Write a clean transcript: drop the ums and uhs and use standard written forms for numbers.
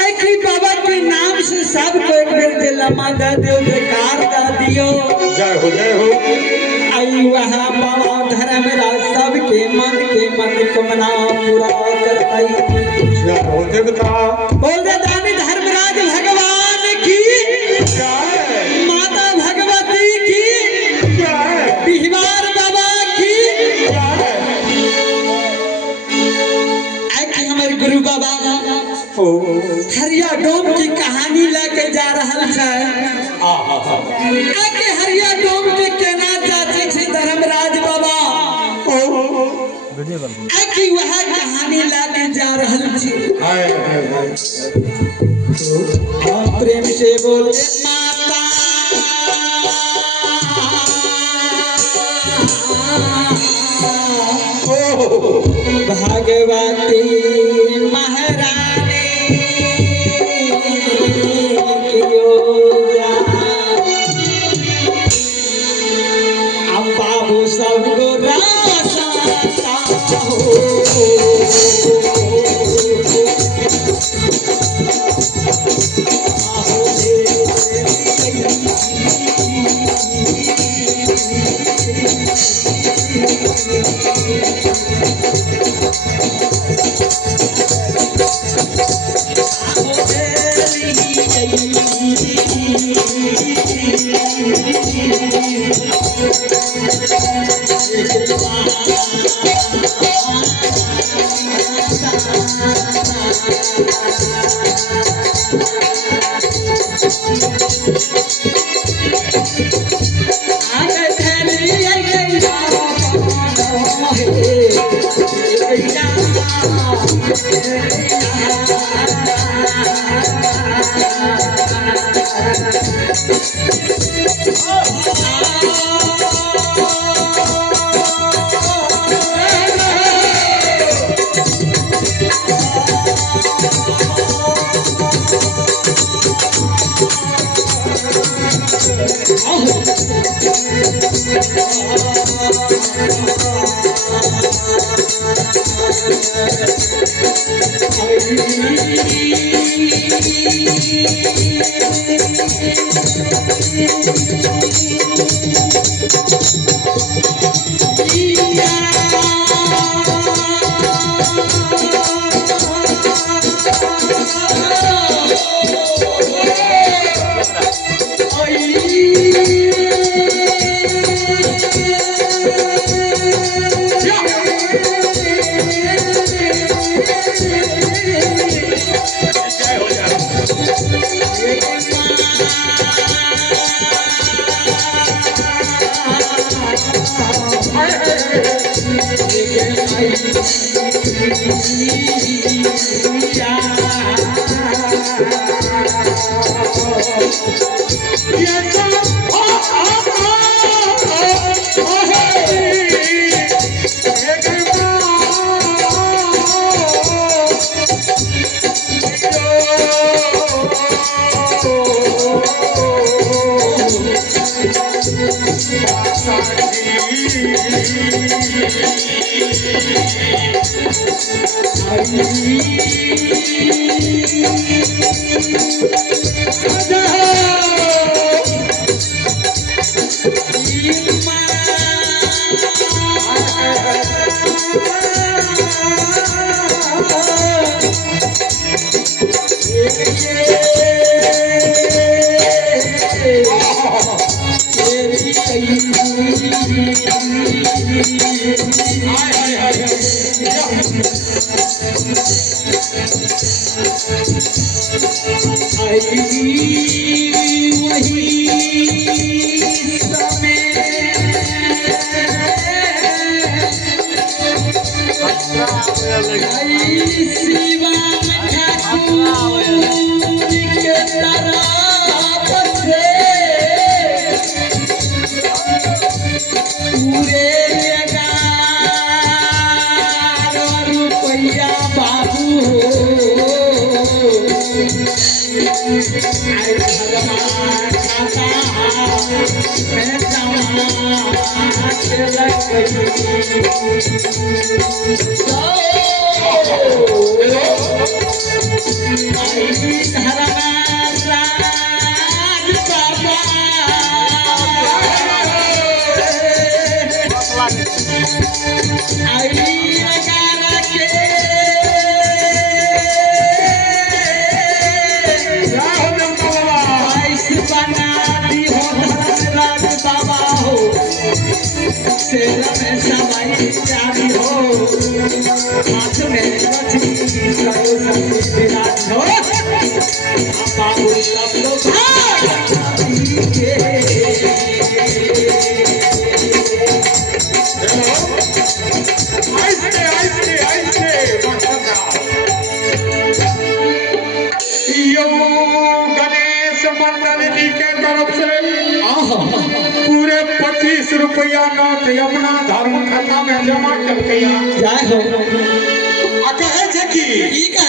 एक ही बाबा के नाम से सबको एक बेर दिलमा दे दियो बेकार दा दियो। जय हो जय हो। आई वहा बाबा धर्मराज सबके मन कमना पूरा करताई। जय हो देवता। बोल दे दानी धर्मराज भगवान की जय। माता भगवती की जय। बिहवार बाबा की जय। हमारे गुरु बाबा हरिया डोम की कहानी लेके जा रहा है। हरिया डोम के केना चाचे छे धर्मराज बाबा वह कहानी लेके जा रहा है। प्रेम से बोले माता भगवती महारानी अब बाबू सबको रास्ता करो सत्यानाश हो बाबू सब लोग यो गणेश मंडल जी के तरफ से पूरे 25 रुपया नोट यमुना धर्म खाता में जमा कर जय हो कहे कि ठीक है